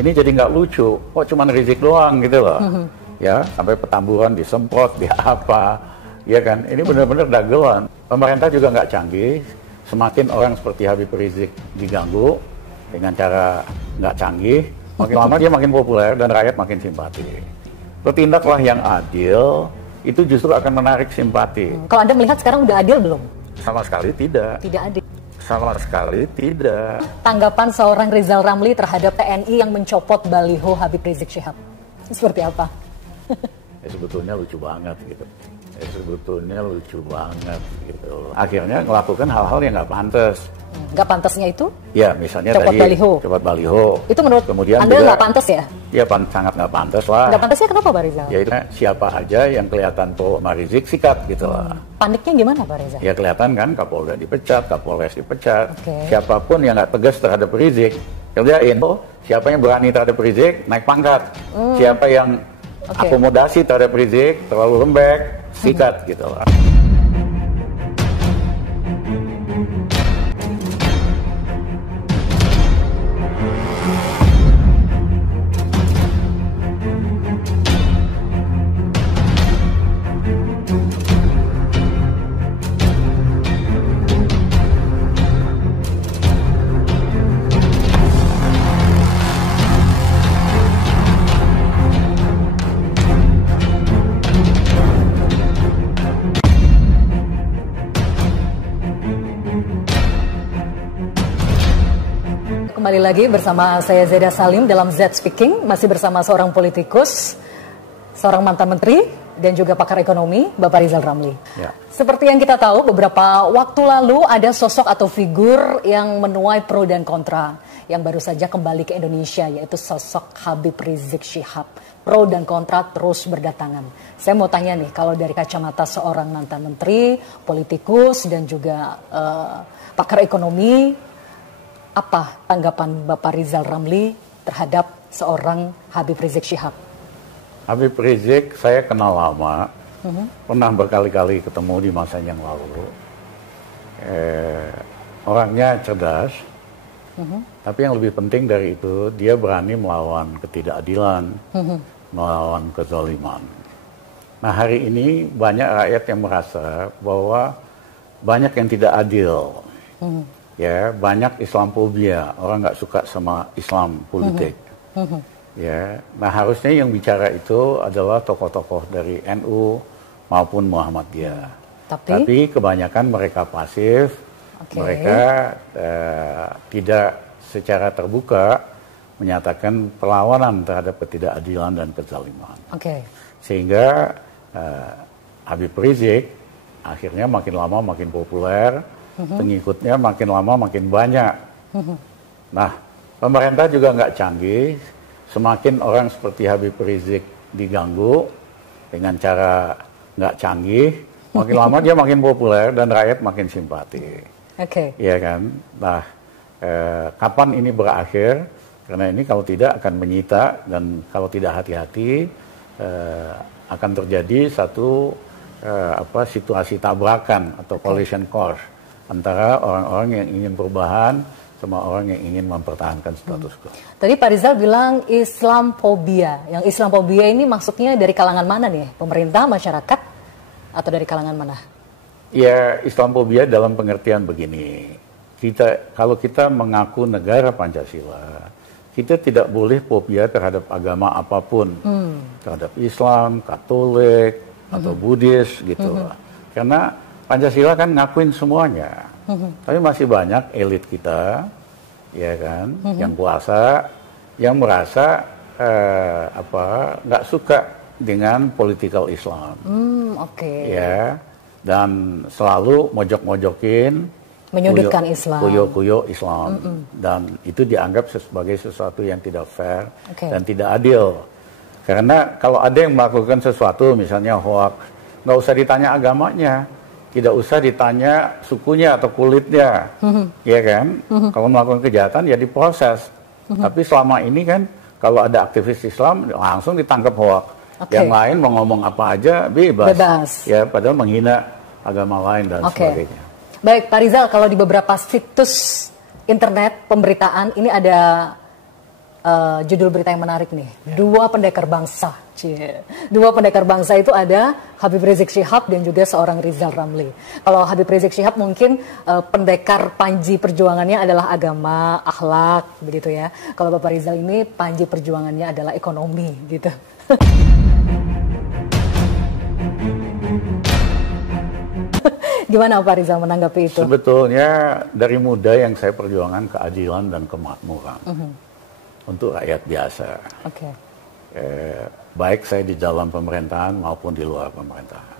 ini jadi nggak lucu. Kok cuma Rizik doang gitu loh. Ya, sampai Petamburan disemprot, dia apa. Ya kan, ini benar-benar dagelan. Pemerintah juga nggak canggih. Semakin orang seperti Habib Rizik diganggu dengan cara nggak canggih, makin lama dia makin populer dan rakyat makin simpati. Bertindaklah yang adil, itu justru akan menarik simpati. Kalau Anda melihat sekarang udah adil belum? Sama sekali tidak. Tidak adil. Sama sekali tidak. Tanggapan seorang Rizal Ramli terhadap TNI yang mencopot baliho Habib Rizik Syihab, seperti apa? Ya, sebetulnya lucu banget gitu. Akhirnya melakukan hal-hal yang nggak pantas. Nggak pantasnya itu? Ya, misalnya copot tadi baliho. Copot baliho. Itu menurut kemudian Anda nggak pantas ya? Ya, sangat nggak pantas lah. Nggak pantasnya kenapa, Pak Rizal? Ya, itu siapa aja yang kelihatan pro sama Rizik sikat gitu lah. Paniknya gimana, Pak Rizal? Ya kelihatan kan, Kapolda dipecat, Kapolres dipecat. Siapapun yang nggak tegas terhadap Rizik, kerjain. Siapa yang berani terhadap Rizik, naik pangkat. Siapa yang akomodasi terhadap Rizik, terlalu lembek, sikat gitu lah. Kembali lagi bersama saya Zeda Salim dalam Z Speaking, masih bersama seorang politikus, seorang mantan menteri, dan juga pakar ekonomi, Bapak Rizal Ramli. Ya. Seperti yang kita tahu, beberapa waktu lalu ada sosok atau figur yang menuai pro dan kontra, yang baru saja kembali ke Indonesia, yaitu sosok Habib Rizik Syihab. Pro dan kontra terus berdatangan. Saya mau tanya nih, kalau dari kacamata seorang mantan menteri, politikus, dan juga pakar ekonomi, apa tanggapan Bapak Rizal Ramli terhadap seorang Habib Rizik Syihab? Habib Rizik saya kenal lama, pernah berkali-kali ketemu di masa yang lalu. Orangnya cerdas, tapi yang lebih penting dari itu, dia berani melawan ketidakadilan, melawan kezaliman. Nah, hari ini banyak rakyat yang merasa bahwa banyak yang tidak adil. Ya, banyak Islamophobia, orang nggak suka sama Islam politik. Ya, nah harusnya yang bicara itu adalah tokoh-tokoh dari NU maupun Muhammadiyah. Tapi kebanyakan mereka pasif, mereka tidak secara terbuka menyatakan perlawanan terhadap ketidakadilan dan kezaliman. Sehingga Habib Rizik akhirnya makin lama makin populer. Pengikutnya makin lama makin banyak. Nah, pemerintah juga nggak canggih. Semakin orang seperti Habib Rizik diganggu dengan cara nggak canggih, makin lama dia makin populer dan rakyat makin simpati. Iya kan? Nah, kapan ini berakhir? Karena ini kalau tidak akan menyita, dan kalau tidak hati-hati akan terjadi satu situasi tabrakan atau collision course antara orang-orang yang ingin perubahan sama orang yang ingin mempertahankan status quo. Tadi Pak Rizal bilang Islamophobia. Yang Islamophobia ini maksudnya dari kalangan mana nih? Pemerintah, masyarakat, atau dari kalangan mana? Ya, Islamophobia dalam pengertian begini. Kalau kita mengaku negara Pancasila, kita tidak boleh fobia terhadap agama apapun. Terhadap Islam, Katolik, atau Buddhis gitu. Karena Pancasila kan ngakuin semuanya, tapi masih banyak elit kita, ya kan, yang puasa, yang merasa nggak suka dengan political Islam, ya, dan selalu mojok-mojokin, menyudutkan Islam, kuyo-kuyo Islam, dan itu dianggap sebagai sesuatu yang tidak fair dan tidak adil. Karena kalau ada yang melakukan sesuatu, misalnya hoax, nggak usah ditanya agamanya. Tidak usah ditanya sukunya atau kulitnya, ya kan? Kalau melakukan kejahatan ya diproses. Tapi selama ini kan kalau ada aktivis Islam langsung ditangkap hoax. Yang lain mau ngomong apa aja bebas. Ya, padahal menghina agama lain dan sebagainya. Baik, Pak Rizal, kalau di beberapa situs internet pemberitaan ini ada judul berita yang menarik nih. Dua pendekar bangsa. Dua pendekar bangsa itu ada Habib Rizik Syihab dan juga seorang Rizal Ramli. Kalau Habib Rizik Syihab mungkin pendekar panji perjuangannya adalah agama, akhlak, begitu ya. Kalau Bapak Rizal ini panji perjuangannya adalah ekonomi, gitu. Gimana Pak Rizal menanggapi itu? Sebetulnya dari muda yang saya perjuangkan keadilan dan kemakmuran untuk rakyat biasa. Oke. Baik saya di dalam pemerintahan maupun di luar pemerintahan.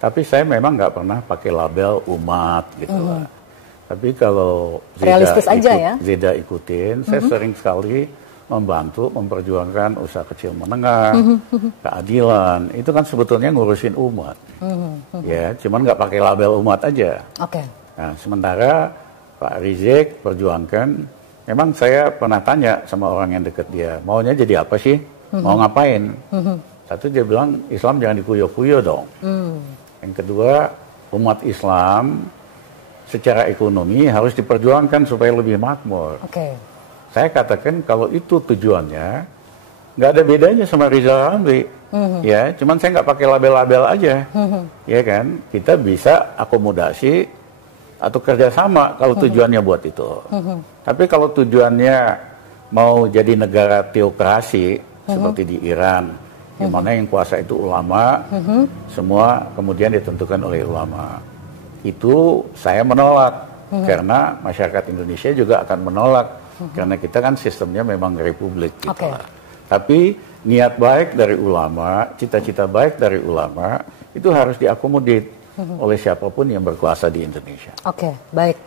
Tapi saya memang nggak pernah pakai label umat gitu lah. Tapi kalau Zeda ikutin, saya sering sekali membantu memperjuangkan usaha kecil menengah, keadilan. Itu kan sebetulnya ngurusin umat. Ya, cuman nggak pakai label umat aja. Oke. Nah, sementara Pak Rizik perjuangkan, memang saya pernah tanya sama orang yang dekat dia, maunya jadi apa sih? Mau ngapain? Satu dia bilang, Islam jangan dikuyo-kuyo dong. Yang kedua, umat Islam secara ekonomi harus diperjuangkan supaya lebih makmur. Oke. Saya katakan kalau itu tujuannya, nggak ada bedanya sama Rizal Ramli. Ya, cuman saya nggak pakai label-label aja. Ya kan, kita bisa akomodasi atau kerjasama kalau tujuannya buat itu. Tapi kalau tujuannya mau jadi negara teokrasi seperti di Iran, di mana yang kuasa itu ulama, semua kemudian ditentukan oleh ulama. Itu saya menolak karena masyarakat Indonesia juga akan menolak karena kita kan sistemnya memang republik gitu. Okay. Tapi niat baik dari ulama, cita-cita baik dari ulama itu harus diakomodir oleh siapapun yang berkuasa di Indonesia. Oke, baik.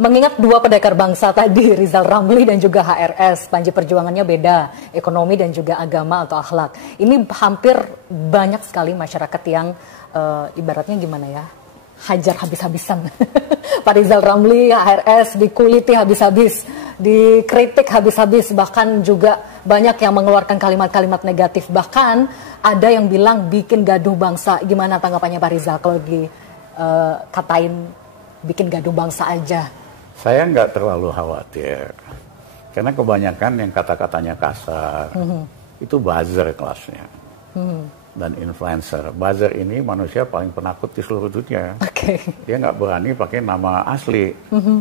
Mengingat dua pendekar bangsa tadi, Rizal Ramli dan juga HRS, panji perjuangannya beda, ekonomi dan juga agama atau akhlak. Ini hampir banyak sekali masyarakat yang ibaratnya gimana ya, hajar habis-habisan. Pak Rizal Ramli, HRS dikuliti habis-habis, dikritik habis-habis, bahkan juga banyak yang mengeluarkan kalimat-kalimat negatif. Bahkan ada yang bilang bikin gaduh bangsa. Gimana tanggapannya Pak Rizal kalau dikatain bikin gaduh bangsa aja? Saya nggak terlalu khawatir, karena kebanyakan yang kata-katanya kasar, itu buzzer kelasnya. Dan influencer. Buzzer ini manusia paling penakut di seluruh dunia. Dia nggak berani pakai nama asli,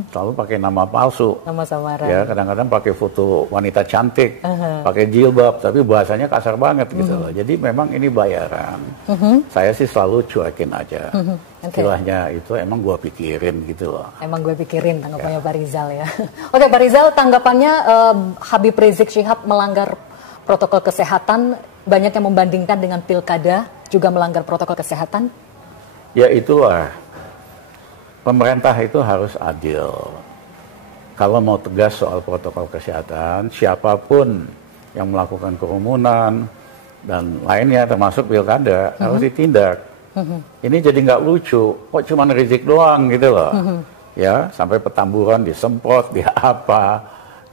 selalu pakai nama palsu. Nama samaran. Ya, kadang-kadang pakai foto wanita cantik, pakai jilbab, tapi bahasanya kasar banget gitu loh. Jadi memang ini bayaran. Saya sih selalu cuekin aja. Istilahnya itu emang gue pikirin gitu loh. Emang gue pikirin tanggapannya Pak Rizal ya. Oke Pak Rizal, tanggapannya Habib Rizik Syihab melanggar protokol kesehatan, banyak yang membandingkan dengan pilkada juga melanggar protokol kesehatan. Ya itulah, pemerintah itu harus adil. Kalau mau tegas soal protokol kesehatan, siapapun yang melakukan kerumunan dan lainnya termasuk pilkada harus ditindak. Ini jadi nggak lucu, kok cuma Rizik doang gitu loh. Ya, sampai Petamburan disemprot, di apa,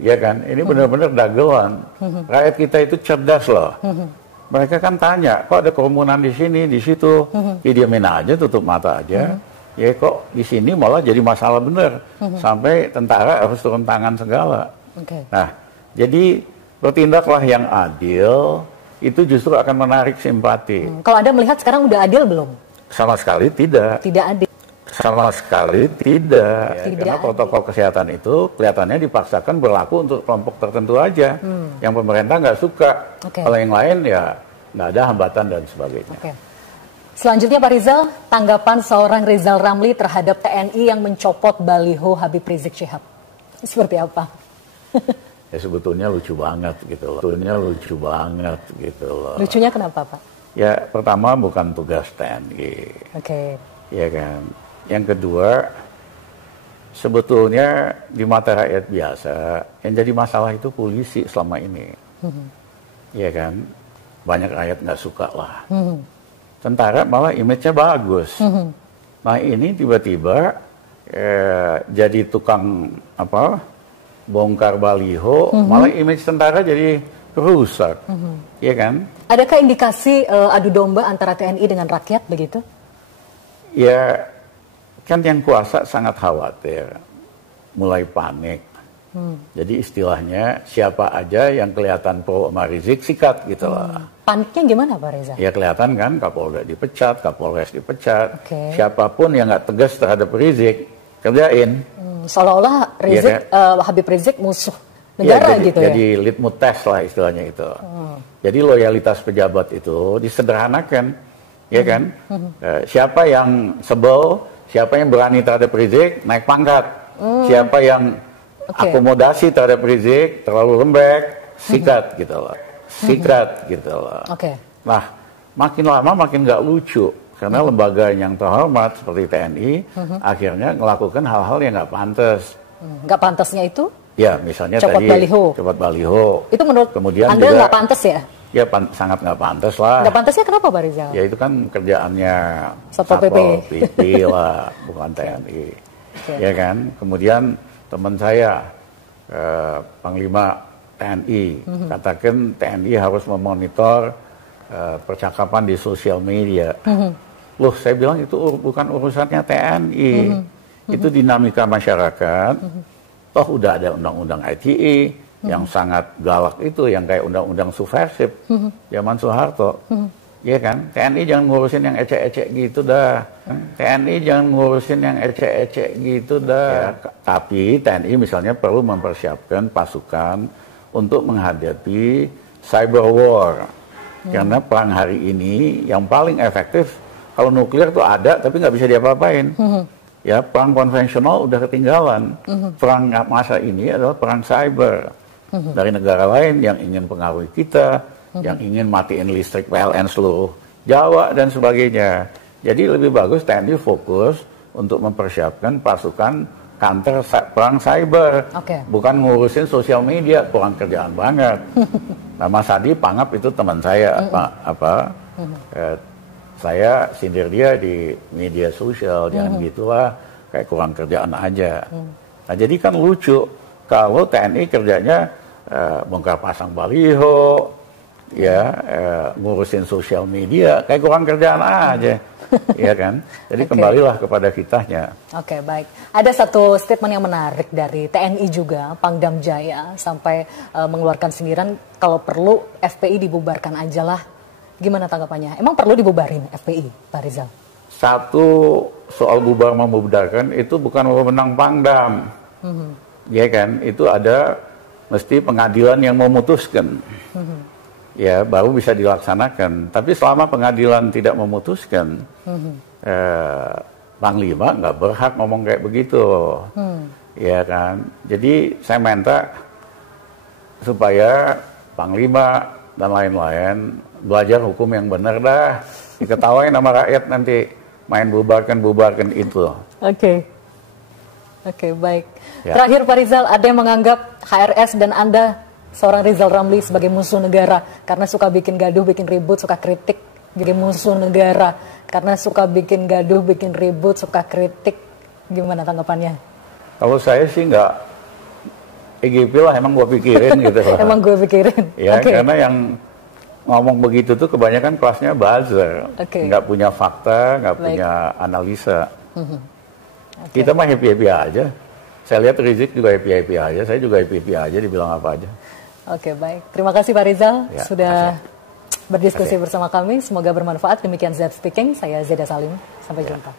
ya kan? Ini benar-benar dagelan. Rakyat kita itu cerdas loh. Mereka kan tanya, kok ada kerumunan di sini, di situ, ya diamin aja, tutup mata aja. Ya kok di sini malah jadi masalah bener, sampai tentara harus turun tangan segala. Nah, jadi bertindaklah yang adil, itu justru akan menarik simpati. Kalau Anda melihat sekarang udah adil belum? Sama sekali tidak. Tidak adil. Sama sekali tidak. Karena protokol kesehatan itu kelihatannya dipaksakan berlaku untuk kelompok tertentu aja. Yang pemerintah nggak suka. Kalau yang lain ya nggak ada hambatan dan sebagainya. Selanjutnya Pak Rizal, tanggapan seorang Rizal Ramli terhadap TNI yang mencopot baliho Habib Rizik Syihab. Seperti apa? Ya sebetulnya lucu banget gitu loh. Lucunya kenapa Pak? Ya pertama bukan tugas TNI. Ya kan. Yang kedua, sebetulnya di mata rakyat biasa, yang jadi masalah itu polisi selama ini. Ya kan, banyak rakyat nggak suka lah. Tentara malah image-nya bagus. Nah ini tiba-tiba jadi tukang bongkar baliho, malah image tentara jadi rusak. Ya kan? Adakah indikasi adu domba antara TNI dengan rakyat begitu? Ya, kan yang kuasa sangat khawatir, mulai panik. Jadi istilahnya siapa aja yang kelihatan pro sama Rizik sikat gitu lah. Paniknya gimana Pak Reza? Ya kelihatan kan Kapolda dipecat, Kapolres dipecat. Oke. Siapapun yang nggak tegas terhadap Rizik kerjain. Seolah-olah Rizik, Habib Rizik musuh negara gitu ya? Jadi litmus test lah istilahnya itu. Jadi loyalitas pejabat itu disederhanakan, ya kan? Siapa yang sebel, siapa yang berani terhadap Rizik naik pangkat, siapa yang akomodasi terhadap Rizik terlalu lembek, sikat gitu loh, sikat gitu loh. Nah, makin lama makin nggak lucu karena lembaga yang terhormat seperti TNI akhirnya melakukan hal-hal yang nggak pantas. Nggak pantasnya itu? Ya, misalnya copot tadi baliho. Copot baliho. Itu menurut kemudian Anda nggak pantas ya? Ya, sangat nggak pantas lah. Nggak pantasnya kenapa, Pak Rizal? Ya, itu kan kerjaannya Satpol PP lah, bukan TNI. Ya kan? Kemudian teman saya, Panglima TNI, katakan TNI harus memonitor percakapan di sosial media. Loh, saya bilang itu bukan urusannya TNI. Itu dinamika masyarakat. Toh udah ada undang-undang ITE yang sangat galak itu, yang kayak undang-undang subversif zaman Soeharto. Iya kan? TNI jangan ngurusin yang ecek-ecek gitu dah. TNI jangan ngurusin yang ecek-ecek gitu dah. Ya, tapi TNI misalnya perlu mempersiapkan pasukan untuk menghadapi cyber war. Karena perang hari ini yang paling efektif, kalau nuklir tuh ada tapi nggak bisa diapa-apain. Ya, perang konvensional udah ketinggalan. Perang masa ini adalah perang cyber. Dari negara lain yang ingin pengaruhi kita, yang ingin matiin listrik PLN seluruh Jawa dan sebagainya. Jadi lebih bagus TNI fokus untuk mempersiapkan pasukan counter perang cyber. Bukan ngurusin sosial media, kurang kerjaan banget. Nah, Mas Adi Pangap itu teman saya, saya sindir dia di media sosial, jangan gitulah, kayak kurang kerjaan aja. Nah, jadi kan lucu kalau TNI kerjanya bongkar pasang baliho, ya ngurusin sosial media, kayak kurang kerjaan aja. Iya kan? Jadi kembalilah kepada kitanya. Baik. Ada satu statement yang menarik dari TNI juga, Pangdam Jaya, sampai mengeluarkan sindiran kalau perlu FPI dibubarkan aja lah. Gimana tanggapannya? Emang perlu dibubarin FPI, Pak Rizal? Satu, soal bubar membubarkan itu bukan wewenang Pangdam. Ya kan? Itu ada mesti pengadilan yang memutuskan. Ya, baru bisa dilaksanakan. Tapi selama pengadilan tidak memutuskan, Panglima nggak berhak ngomong kayak begitu. Ya kan? Jadi saya minta supaya Panglima dan lain-lain belajar hukum yang benar dah. Diketawain sama rakyat nanti main bubarkan itu. Oke, baik. Ya. Terakhir Pak Rizal, ada yang menganggap HRS dan Anda seorang Rizal Ramli sebagai musuh negara karena suka bikin gaduh, bikin ribut, suka kritik, jadi musuh negara karena suka bikin gaduh, bikin ribut, suka kritik. Gimana tanggapannya? Kalau saya sih nggak EGP lah, emang gue pikirin gitu. Emang gue pikirin? Ya, karena yang ngomong begitu tuh kebanyakan kelasnya buzzer, nggak punya fakta, nggak punya analisa. Kita mah happy-happy aja. Saya lihat Rizik juga happy-happy aja, saya juga happy-happy aja, dibilang apa aja. Baik. Terima kasih Pak Rizal sudah berdiskusi bersama kami. Semoga bermanfaat. Demikian Z Speaking, saya Zeda Salim. Sampai jumpa.